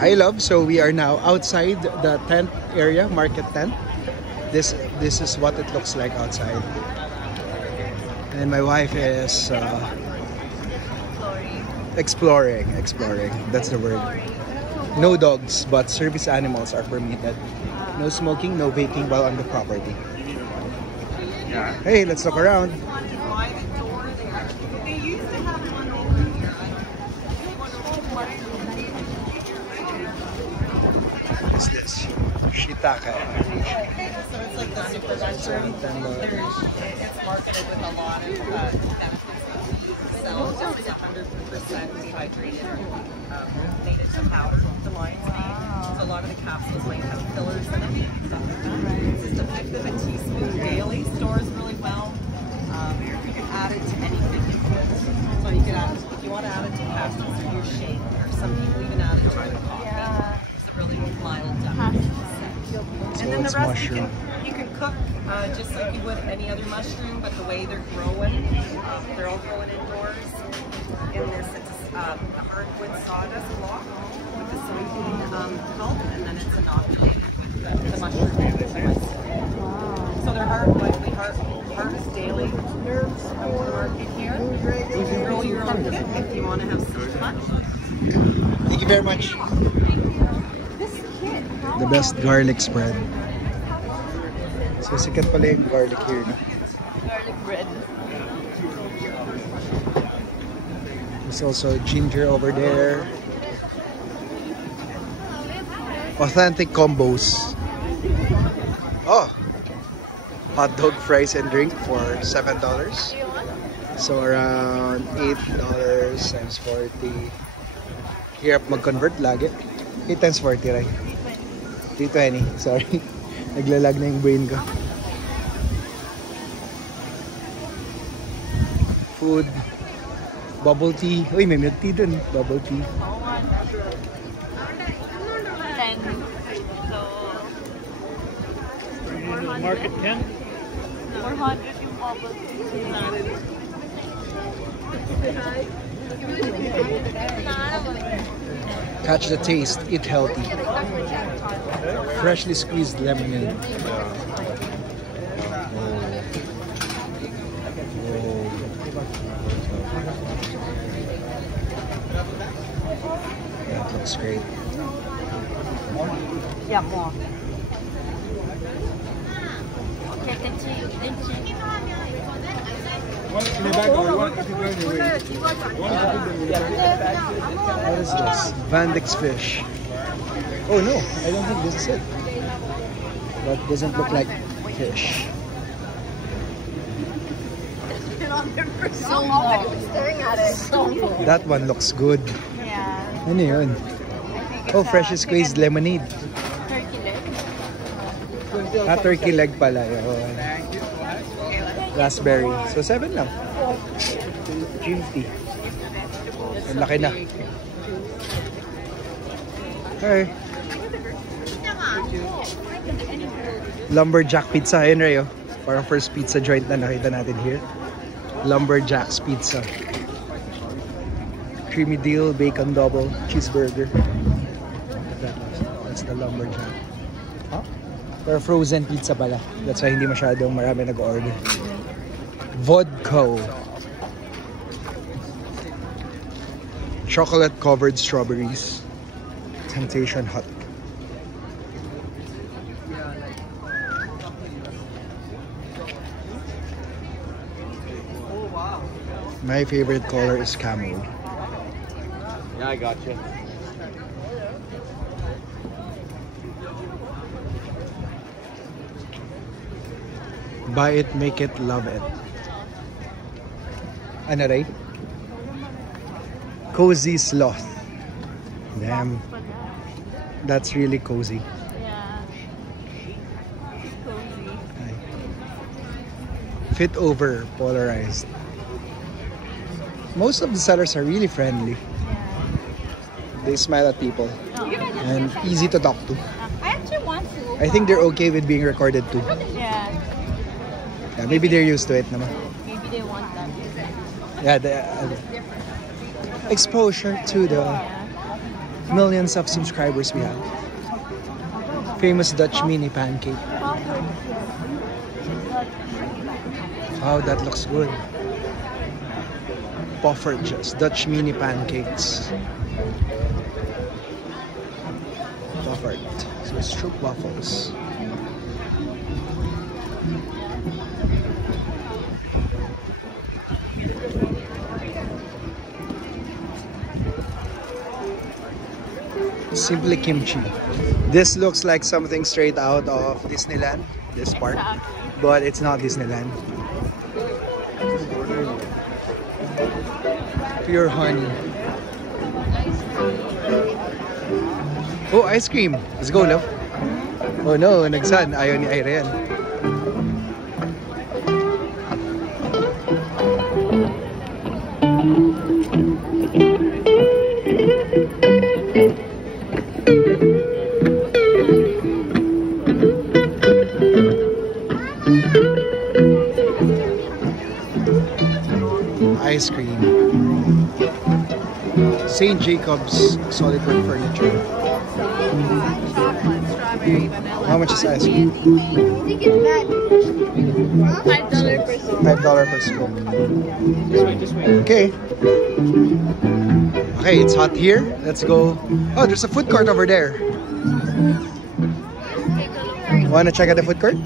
Hi love, so we are now outside the tent area, market tent. This is what it looks like outside. And my wife is exploring. That's the word. No dogs, but service animals are permitted. No smoking, no vaping while on the property. Hey, let's look around. What's this? Shiitake. So it's like the super mushroom. It's marketed with a lot of cells. It's like 100% dehydrated, made into powder, the lion's mane. So a lot of the capsules might have fillers in them, stuff like that. It's just a fifth of a teaspoon daily. Stores really well. You can add it to anything you want. So you can add, if you want to add it to pastas or your shake, or some people even add it to their coffee. It's a really mild So and then the it's rest mushroom. you can cook just like you would any other mushroom, but the way they're growing, they're all growing indoors. In this, it's a hardwood sawdust block with the soybean pulp, and then it's inoculated with the mushroom. So they're hardwood. We harvest daily from the market here. You can grow your own kit if you want to have so much. Thank you very much. The best garlic spread. So sikat pala yung garlic here, no? Garlic bread. There's also ginger over there. Authentic combos. Oh! Hot dog, fries, and drink for $7. So around $8 times 40. Hirap mag-convert lagi. 8 times 40, right? 320. Sorry. Naglalag na yung brain ko. Food. Bubble tea. Uy, may milk tea dun. Bubble tea. 10. So, Market 10? 400 yung bubble tea. Catch the taste. Eat healthy. Freshly squeezed lemonade. That looks great. Yeah, more. Okay, continue. What is this? Vandix fish. Oh no, I don't think this is it. That doesn't look like fish. So long. Staring at it. So long. That one looks good. Yeah. Ano yun? Oh, freshly squeezed lemonade. Turkey leg. Turkey leg pala. Yun. Raspberry. So 7 lang. 350. Ang laki na. Okay. Lumberjack Pizza. Ayun, Rayo. Parang first pizza joint na nakita natin here. Lumberjack's Pizza. Creamy deal, bacon double, cheeseburger. That's the Lumberjack. Huh? Pero frozen pizza pala. That's why hindi masyadong marami nag-order. Vodka. Chocolate covered strawberries. Temptation Hut. My favorite color is camel. Yeah, I got you. Buy it, make it, love it. Ano ray? Cozy Sloth. Damn. That's really cozy. Yeah. Cozy. Fit over, polarized. Most of the sellers are really friendly. Yeah. They smile at people and easy to talk to. I actually want to. I think they're okay with being recorded too. Yeah. Yeah, maybe they're used to it naman. Maybe they want that. Yeah, the exposure to the millions of subscribers we have. Famous Dutch mini pancake. Wow, that looks good. Poffertjes, Dutch mini pancakes. Poffert. So it's stroop waffles. Simply kimchi. This looks like something straight out of Disneyland, this part, but it's not Disneyland. Pure honey. Oh, ice cream. Let's go, love. Oh no, nagsan. Ayaw ni Ira yan. Ice cream. St. Jacob's solid wood furniture. Chocolate, strawberry, vanilla. How much is ice cream? I think it's that. $5 per scoop. $5 per scoop. Okay. Okay, it's hot here. Let's go. Oh, there's a food court over there. Wanna check out the food court?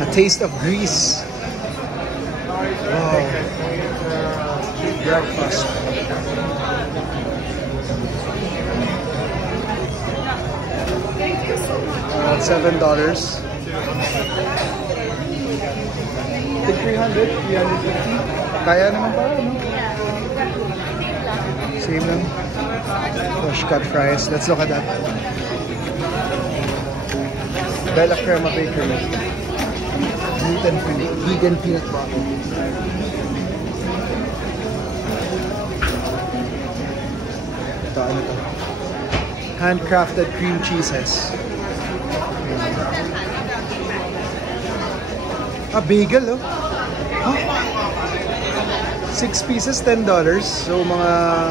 A taste of Greece. Wow. Breakfast. $7. $300, $350. Kaya naman para, no? Same lang. Fresh cut fries. Let's look at that. Bella Crema Bakery. Gluten-free, vegan peanut butter. Ito, ano to? Handcrafted cream cheeses. Ah, bagel, oh. Huh? 6 pieces, $10. So, mga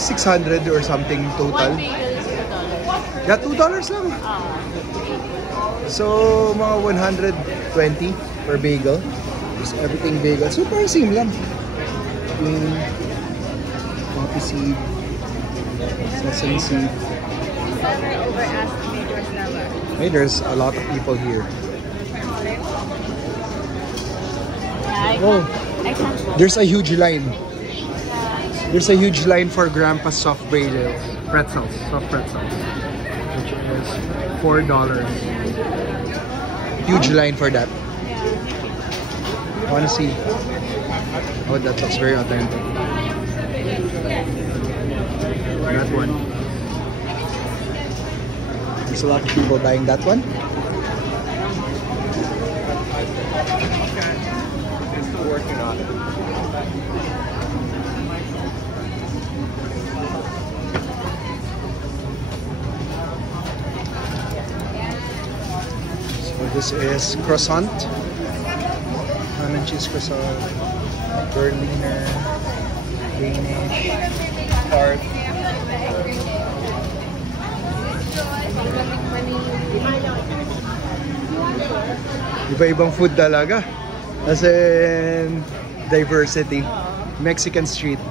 600 or something total. Yeah, $2 lang. So, mga 120 per bagel. Just everything bagel. Super same lang. Poppy seed. Sesame seed. Hey, there's a lot of people here. Oh, there's a huge line. There's a huge line for Grandpa's soft pretzels, soft pretzels, which is $4. Huge line for that. I want to see. Oh, that looks very authentic. That one. There's a lot of people buying that one. Still working on it. This is croissant, ham and cheese croissant, Berliner, Danish, tart. Iba-ibang food talaga. As in diversity. Mexican street.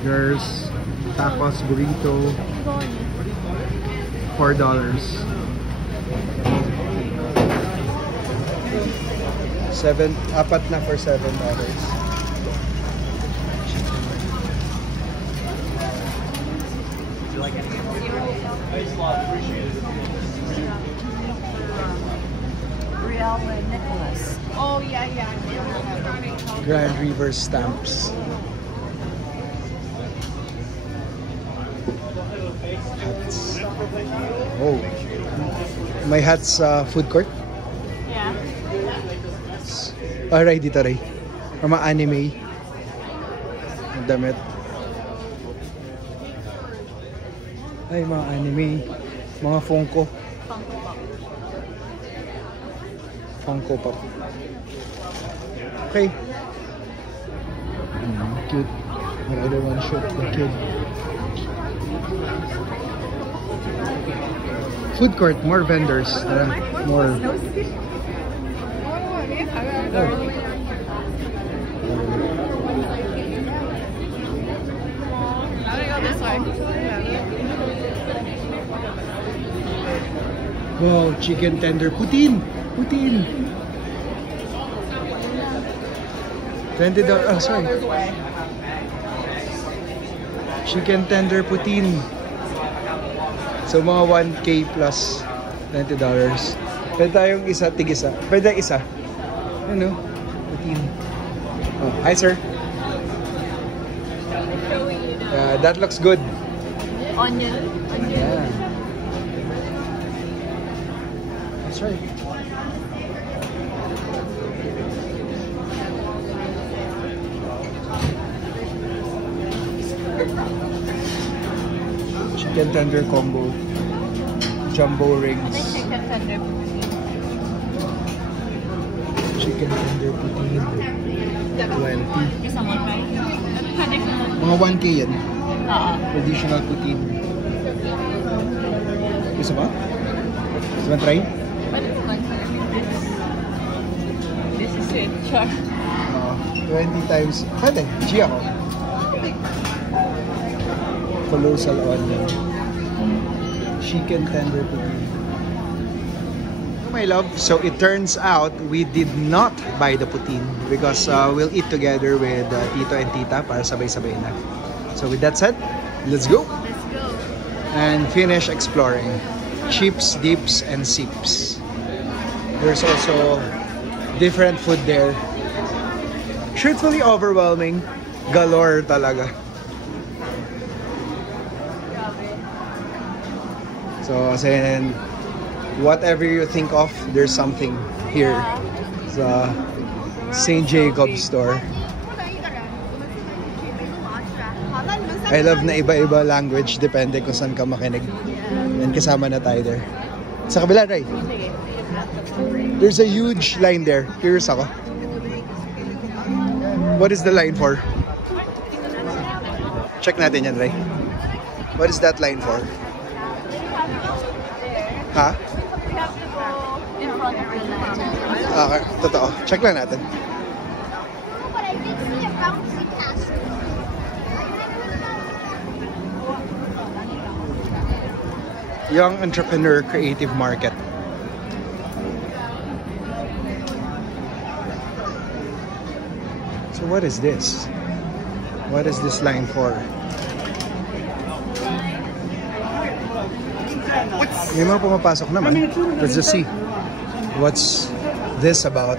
There's tacos, burrito, $4. Apat na for $7. Real Nicholas. Oh, yeah. Grand River stamps. Hats. Oh, may hats food court. Yeah. Alright, dito rin. Or mga anime. Damit. Ay, mga anime. Mga Funko. Funko Pop. Okay. Cute. But I don't want to shoot the kid. Food court, more vendors. More. Wow, chicken tender. Putin! Putin! $20. Oh, sorry. Chicken tender putin. So, mga 1K plus $20. Pwede tayong isa, tig-isa. Pwede isa. Ano? Putin. Oh, hi, sir. That looks good. Onion. Yeah. That's right. Chicken tender combo. Jumbo rings. Chicken tender. Chicken tender putin. 20. Isa mo try? Mga 1K yan. Oo. Traditional putin. Gusto mo? Gusto mo try? Pwede mo man. This is it. Char. 20 times. Pwede. G ako. Colossal onion. Chicken tender putin. My love, so it turns out we did not buy the putin because we'll eat together with Tito and Tita para sabay-sabay na. So with that said, let's go! Let's go. And finish exploring. Chips, dips, and sips. There's also different food there. Truthfully overwhelming. Galore talaga. So, then, whatever you think of, there's something here. Sa St. Jacob's store. I love na iba-iba language, depende kung saan ka makinig. And kasama na tayo there. Sa kabila, Ray. There's a huge line there. Curious ako. What is the line for? Check natin yan, Ray. What is that line for? Ha? We have to go in front of the line. Okay, totoo. Check lang natin. But I did see a bouncy castle. Young Entrepreneur Creative Market. So what is this? What is this line for? May mga pumapasok naman. Let's just see. What's this about?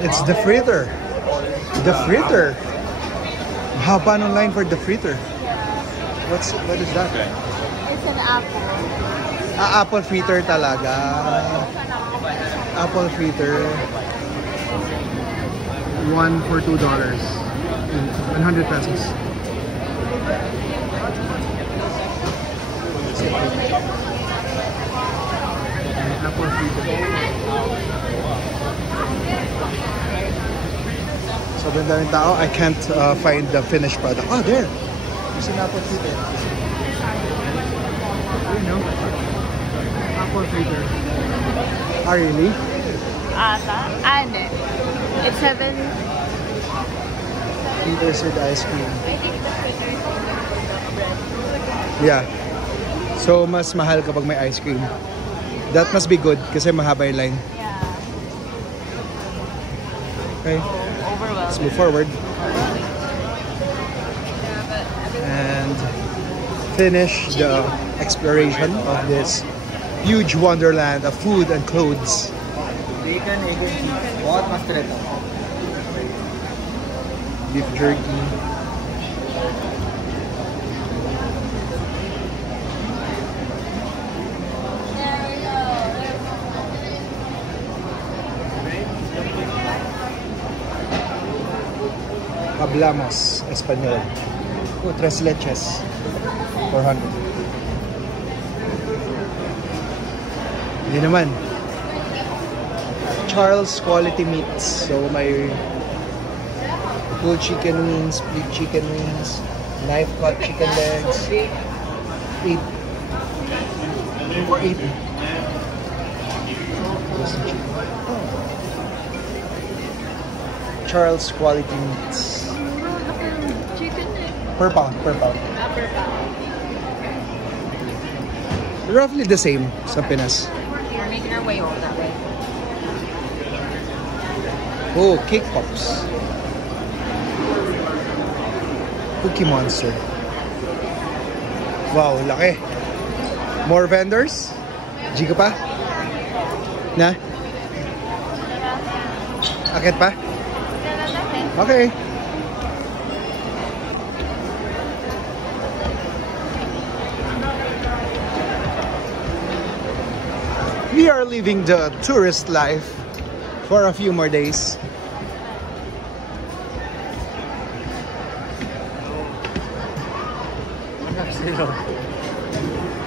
It's the fritter. The fritter. Haba ng line for the fritter. What is that? It's an apple. Apple fritter talaga. Apple fritter. 1 for $2. 100 pesos. Apple fritter. Sobrang daming tao. I can't find the finished product. Oh, there! There's an apple fritter. You know? Apple fritter. Ah, really? Ate. It's 7. Fritters with ice cream. I think the fritters bread. Yeah. So, mas mahal kapag may ice cream. That must be good kasi mahaba yung line. Yeah. Okay. Let's move forward. And finish the exploration of this huge wonderland of food and clothes. Bacon, egg, and cheese. बहुत मस्त रहता है. Beef jerky. Hablamos Español. Oh, 3 leches. 400. Yun naman. Charles Quality Meats. So may full chicken wings, split chicken wings, knife cut chicken legs. 8. For 8. Charles Quality Meats. Chicken Per pound. per pound. Roughly the same sa Pinas. We're making our way over that way. Oh, cake pops. Cookie Monster. Wow, laki. More vendors? G ka pa? Na? Akit pa? Okay. We are living the tourist life for a few more days.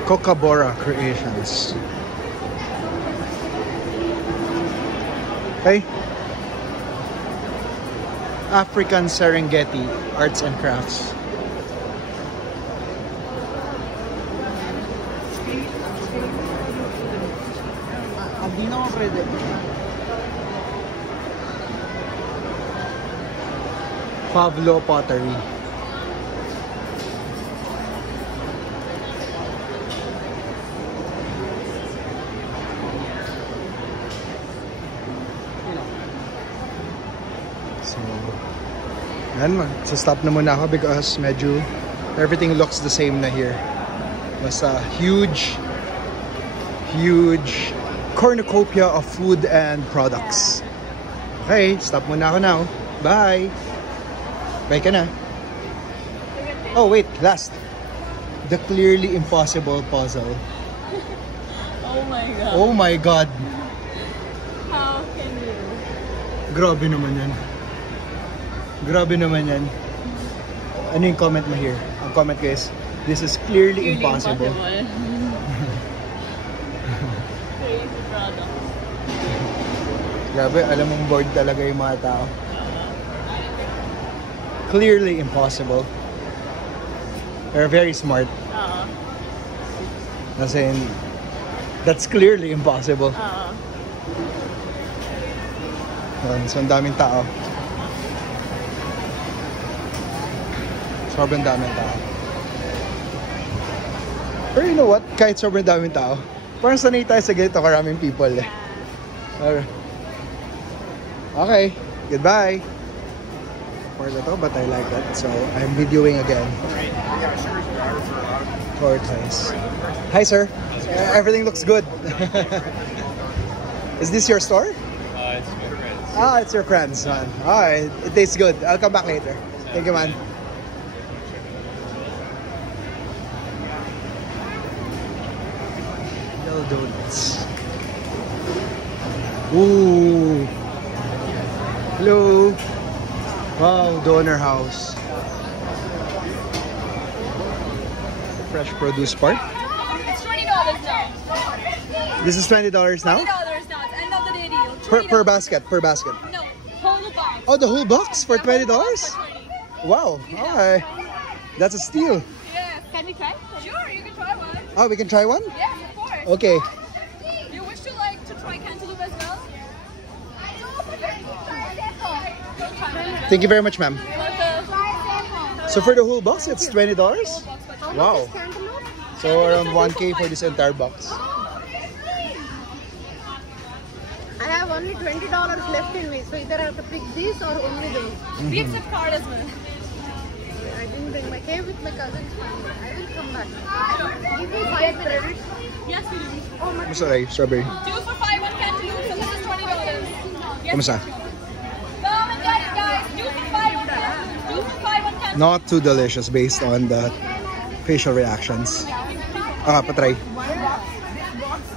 Kookaburra Creations. Okay. African Serengeti Arts and Crafts. Hindi na ako pwede. Pablo Pottery. So, yan, mag-stop na muna ako because medyo everything looks the same na here. Basta huge cornucopia of food and products. Okay, stop muna ako now. Bye! Bye ka na. Oh wait, last. The Clearly Impossible puzzle. Oh my god. Oh my god. How can you? Grabe naman yan. Grabe naman yan. Ano yung comment mo here? Ang comment ko is, this is clearly impossible. Crazy product. Grabe, alam mong bored talaga yung mga tao. Clearly impossible. They're very smart. As in, that's clearly impossible. So, ang daming tao. Sobrang daming tao. Pero you know what? Kahit sobrang daming tao, parang sanay tayo sa ganito karaming people eh. Okay, goodbye. For to, but I like that. So, I'm videoing again. Tortoise. Hi, sir. Everything looks good. Is this your store? It's my friend's. Ah, it's your friend's one. Alright, it tastes good. I'll come back later. Thank you, man. Little donuts. Ooh. Hello. Wow, Donor House. Fresh produce part. It's $20 now. This is $20 now? $20 now. It's end of the day deal. Per basket, per basket. No, whole box. Oh, the whole box for $20? For $20. Wow, alright. That's a steal. Yes. Can we try? Sure, you can try one. Oh, we can try one? Yes, of course. Okay. You wish to try cantaloupe as well? Thank you very much, ma'am. So for the whole box, it's $20? Wow. So around 1K for this entire box. I have only $20 left in me, so either I have to pick this or only those. We accept card as well. I didn't bring my cave with my cousin's family. I will come back. Give me 5 minutes. Yes, we do. Oh my Kamusta kayo? Strawberry. 2 for $5 on cantaloupe, so this is $20. Yes, Kamusta? come and get it, guys. 2 for $5 on cantaloupe. 2 for $5 on cantaloupe. Not too delicious based on the facial reactions. Ah, patry.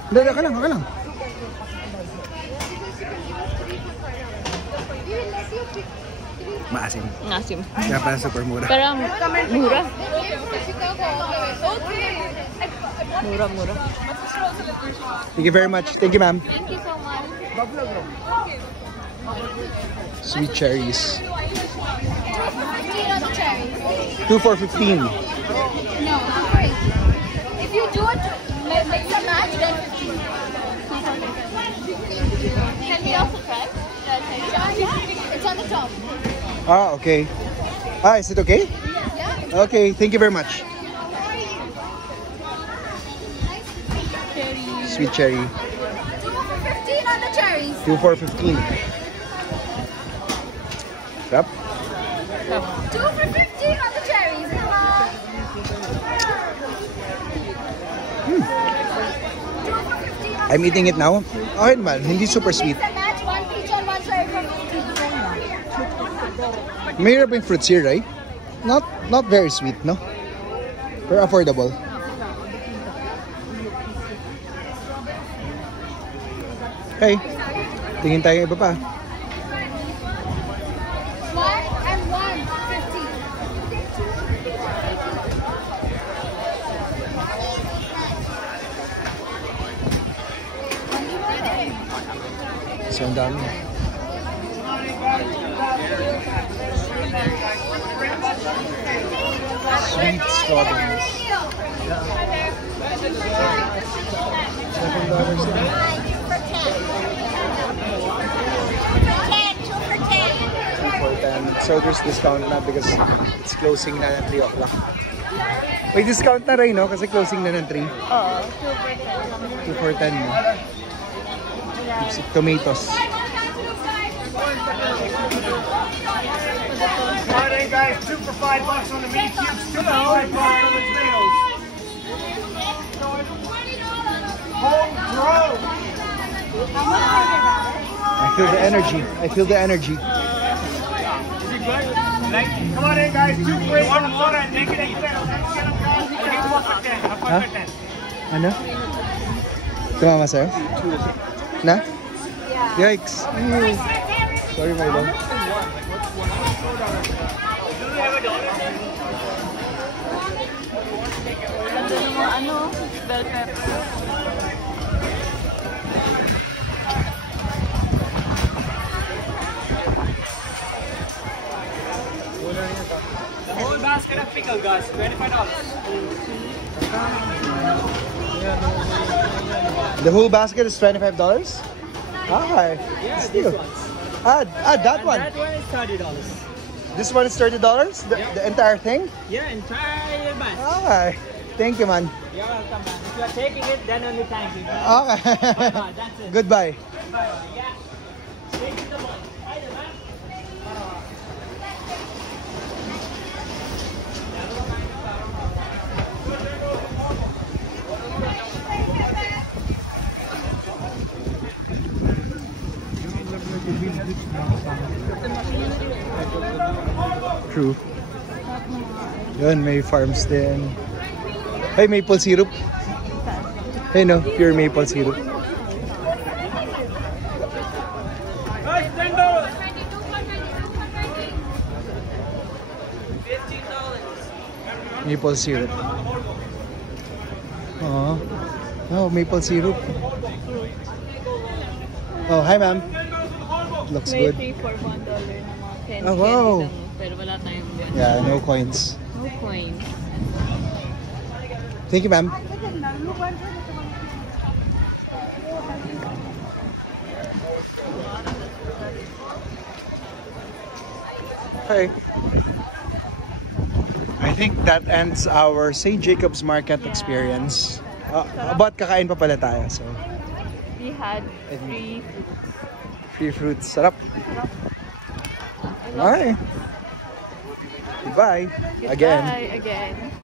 Hindi, ka lang, ka lang. Maasim. Asim. Kaya pala super mura. Pero mura. Chicago all the way. Okay. Mura. Thank you very much. Thank you, ma'am. Thank you so much. Sweet cherries. 15 on the cherries. 2 for 15. No, wait. If you do it, make a match, then 15. Can we also try? Yeah, it's on the top. Ah, okay. Ah, is it okay? Yeah. Okay, thank you very much. Sweet cherry. 2 for 15 on the cherries. 2 for 15. Yep. 2 for 15 on the cherries. Come on. 2 for 15 on I'm eating it now. Okay naman, hindi super sweet. the match. 1 peach and 1 cherry for 15. Mayroon fruits here, right? Not very sweet, no? Pero affordable. Okay. Tingin tayo iba pa. 1 and 1, 15. So, ang dami. Sweet strawberries. So there's discount na because it's closing na ng 3 o'clock. May discount na rin, no? Kasi closing na ng 3. Oo, 2 for 10 mo. Tomatoes. Friday, guys, 2 for $5 on the mini cubes, 2 for $5 on the tomatoes. Homegrown. I feel the energy. I feel the energy. Like, come on in, guys, 2 for $8 on water and make it $8. I'll 1 for 10. I'll 1 for 10. Ano? Tumama sa'yo? Na? Yikes. Sorry, my love. bell pepper. The whole basket of pickle, guys, $25. The whole basket is $25? Ah, Yeah, still. these ones. That one. That one is $30. This one is $30? The entire thing? Yeah, entire basket. Ah, thank you, man. You're welcome, man. If you are taking it, then only thank you. Okay. Bye-bye, that's it. Goodbye. Bye-bye, yeah. Take it the ball. Bye, man. True. Yun, may farms din. Hey, maple syrup. Hey, no, pure maple syrup. Guys, $10. $15. Maple syrup. Oh, maple syrup. Oh, hi, ma'am. Looks good. May 3 for $1 na mga 10 Oh, wow. candy lang. Pero wala tayong ganun. Yeah, no coins. No coins. Thank you, ma'am. Hi. I think that ends our St. Jacob's Market experience. But kakain pa pala tayo, so We had free free fruits. Sarap. Okay. Goodbye. Again. Again.